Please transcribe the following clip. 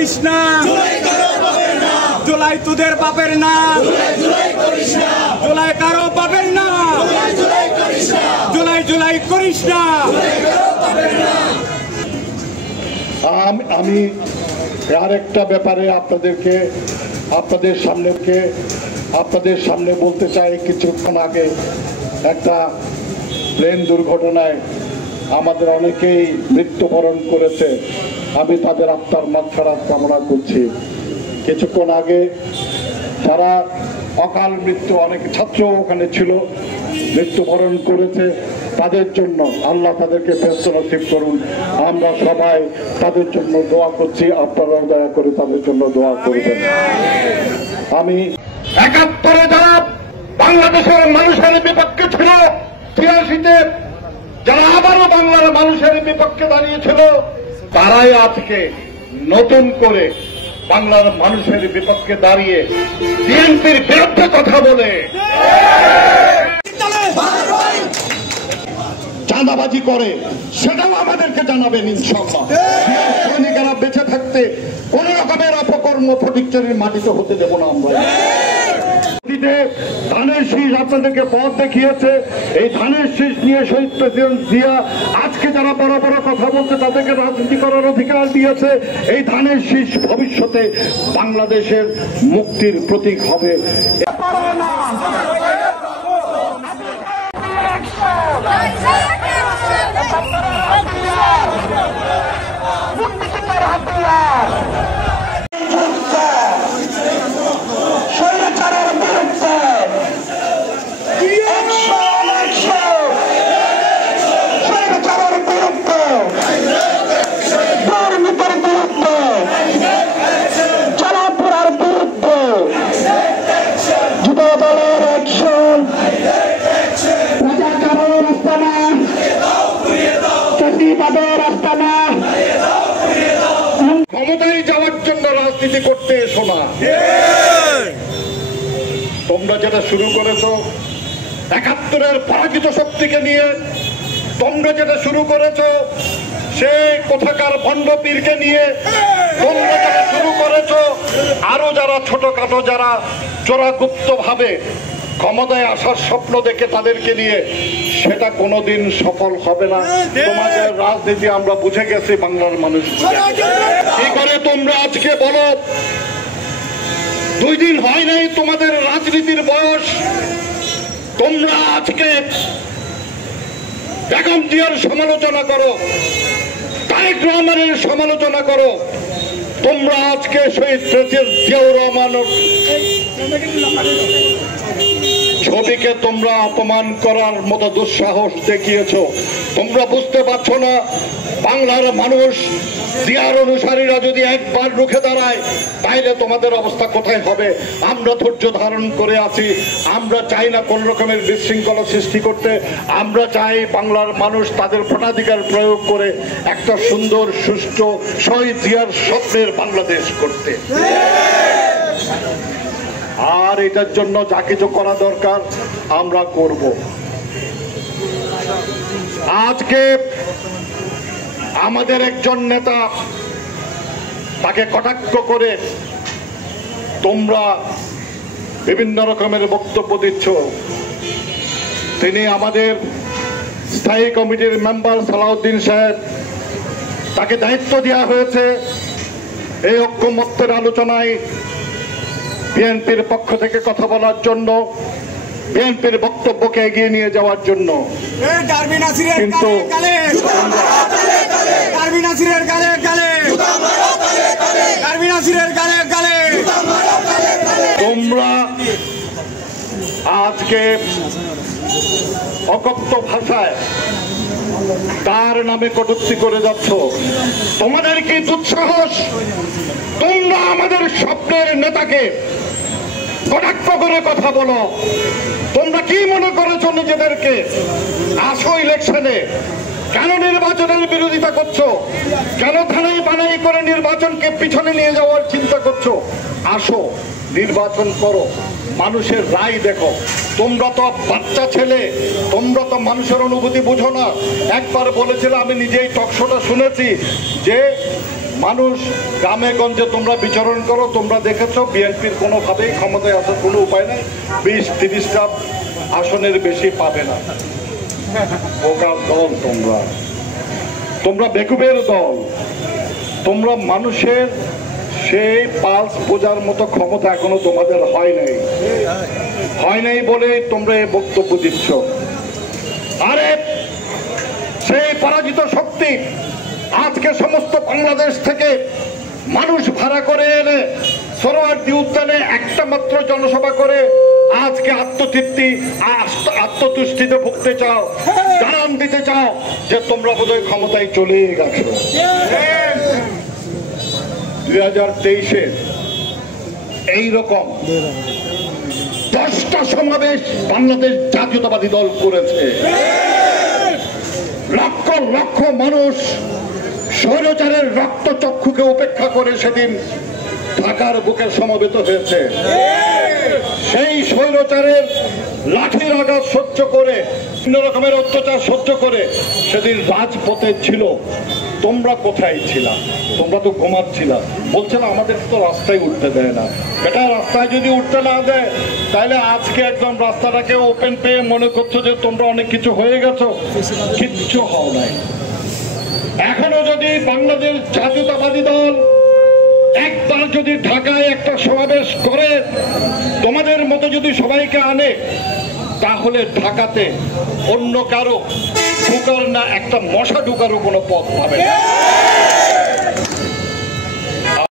করিস না, জুলাই তোদের বাপের না, জুলাই কারো বাপের না, জুলাই জুলাই করিস না। আমি আরেকটা ব্যাপারে আপনাদের সামনে বলতে চাই। কিছুক্ষণ আগে একটা প্লেন দুর্ঘটনায় আমাদের অনেকেই মৃত্যুবরণ করেছে। আমি তাদের আত্মার মাগফিরাত কামনা করছি। কিছুক্ষণ আগে যারা অকাল মৃত্যু, অনেক ছাত্র ওখানে ছিল, মৃত্যুবরণ করেছে, তাদের জন্য আল্লাহ তাদেরকে ফেরেশত নসিব করুন। আমরা সবাই তাদের জন্য দোয়া করছি, আপনারাও দয়া করে তাদের জন্য দোয়া করবেন। আমি ৭১ যারা বাংলাদেশের মানুষের বিপক্ষে ছিল, ৮৬-তে যারা আবারও বাংলার মানুষের বিপক্ষে দাঁড়িয়েছিল, তারাই আজকে নতুন করে বাংলার মানুষের বিপক্ষে দাঁড়িয়ে বিএনপির বিরুদ্ধে কথা বলে চাঁদাবাজি করে, সেটাও আমাদেরকে জানাবেন ইনশাআল্লাহ। সৈনিকেরা বেঁচে থাকতে কোন রকমের অপকর্ম ফটিকচারির মাটিতে হতে দেব না আমরা। ধানের শীষ আপনাদেরকে পথ দেখিয়েছে। এই ধানের শীষ নিয়ে শহীদ প্রেসিডেন্ট জিয়া আজকে যারা বড় বড় কথা বলছে তাদেরকে রাজনীতি করার অধিকার দিয়েছে। এই ধানের শীষ ভবিষ্যতে বাংলাদেশের মুক্তির প্রতীক হবে। ক্ষমতায় যাওয়ার জন্য রাজনীতি করতে এসো না। তোমরা যেটা শুরু করেছো ৭১-এর পরাজিত শক্তিকে নিয়ে, তোমরা যেটা শুরু করেছো সেই কোথাকার ভণ্ড পীরকে নিয়ে, তোমরা যেটা শুরু করেছো আরো যারা ছোটখাটো যারা চোরাগুপ্ত ভাবে ক্ষমতায় আসার স্বপ্ন দেখে তাদেরকে নিয়ে, সেটা কোনোদিন সফল হবে না। তোমাদের রাজনীতি আমরা বুঝে গেছি, বাংলার মানুষ। কি করে তোমরা আজকে বলো 2 দিন হয় নাই তোমাদের রাজনীতির বয়স, তোমরা আজকে বেগম জিয়ার সমালোচনা করো, তারেক রহমানের সমালোচনা করো, তোমরা আজকে শহীদ প্রেসিডেন্ট জিয়াউর রহমানের ছবিকে তোমরা অপমান করার মতো দুঃসাহস দেখিয়েছো। তোমরা বুঝতে পারছো না বাংলার মানুষ জিয়ার অনুসারীরা যদি একবার রুখে দাঁড়ায় তাইলে তোমাদের অবস্থা কোথায় হবে। আমরা ধৈর্য ধারণ করে আছি। আমরা চাই না কোন রকমের বিশৃঙ্খলা সৃষ্টি করতে। আমরা চাই বাংলার মানুষ তাদের ভোটাধিকার প্রয়োগ করে একটা সুন্দর সুষ্ঠু শহীদ জিয়ার স্বপ্নের বাংলাদেশ করতে। আর এটার জন্য যা কিছু করা দরকার আমরা করব। আজকে আমাদের একজন নেতা, তাকে কটাক্ষ করে তোমরা বিভিন্ন রকমের বক্তব্য দিচ্ছ। তিনি আমাদের স্থায়ী কমিটির মেম্বার সালাউদ্দিন সাহেব, তাকে দায়িত্ব দেওয়া হয়েছে এই ঐক্যমত্যের আলোচনায় বিএনপির পক্ষ থেকে কথা বলার জন্য, বিএনপির বক্তব্যকে এগিয়ে নিয়ে যাওয়ার জন্য। কিন্তু তোমরা আজকে অকথ্য ভাষায় তার নামে কটূক্তি করে যাচ্ছ। তোমাদের কি দুঃসাহস? তোমরা আমাদের স্বপ্নের নেতাকে কটাক্ষ করে কথা বলো। তোমরা কি মনে করেছো নিজেদেরকে? আসো ইলেকশনে, কেন নির্বাচনের বিরোধিতা করছো? কেন থানায় বানাই করে নির্বাচনকে পিছনে নিয়ে যাওয়ার চিন্তা করছো? আসো নির্বাচন করো, মানুষের রায় দেখো। তোমরা তো বাচ্চা ছেলে, তোমরা তো মানুষের অনুভূতি বুঝো না। একবার বলেছিল, আমি নিজেই টকশোটা শুনেছি, যে মানুষ গ্রামে গঞ্জে তোমরা বিচরণ করো, তোমরা দেখেছো বিএনপির কোনোভাবেই ক্ষমতায় আসার কোনো উপায় নেই, 20-30টা আসনের বেশি পাবে না। বোকার দল তোমরা বেকুবের দল। তোমরা মানুষের সেই পালস বোঝার মতো ক্ষমতা এখনো তোমাদের হয় নাই বলে তোমরা এই বক্তব্য দিচ্ছ। আরে সেই পরাজিত শক্তি আজকে সমস্ত বাংলাদেশ থেকে মানুষ ভাড়া করে এনে সোহরাওয়ার্দী উদ্যানে একটা মাত্র জনসভা করে আজকে আত্মতুষ্টিতে ভুগতে চাও, জানান দিতে চাও যে তোমরা বোধহয় ক্ষমতায় চলে গেছো। 2023-এ এইরকম 10টা সমাবেশ বাংলাদেশ জাতীয়তাবাদী দল করেছে। লক্ষ লক্ষ মানুষ স্বৈরাচারের রক্তচক্ষুকে উপেক্ষা করে সেদিন ঢাকার বুকে সমবেত হয়েছে। সেই স্বৈরাচারের লাঠির আঘাত সহ্য করে, বিভিন্ন রকমের অত্যাচার সহ্য করে সেদিন রাজপথে ছিল। তোমরা কোথায় ছিলা? তোমরা তো ঘুমাচ্ছিলা। বলছিল আমাদের তো রাস্তায় উঠতে দেয় না। এটা রাস্তায় যদি উঠতে না দেয় তাহলে আজকে একদম রাস্তাটাকে ওপেন পেয়ে মনে করছো যে তোমরা অনেক কিছু হয়ে গেছো। কিচ্ছু হও নাই। এখনো যদি বাংলাদেশ জাতীয়তাবাদী দল একবার যদি ঢাকায় একটা সমাবেশ করে তোমাদের মতো যদি সবাইকে আনে, তাহলে ঢাকাতে অন্য কারো ঢুকার না, একটা মশা ঢুকারও কোনো পথ পাবে না।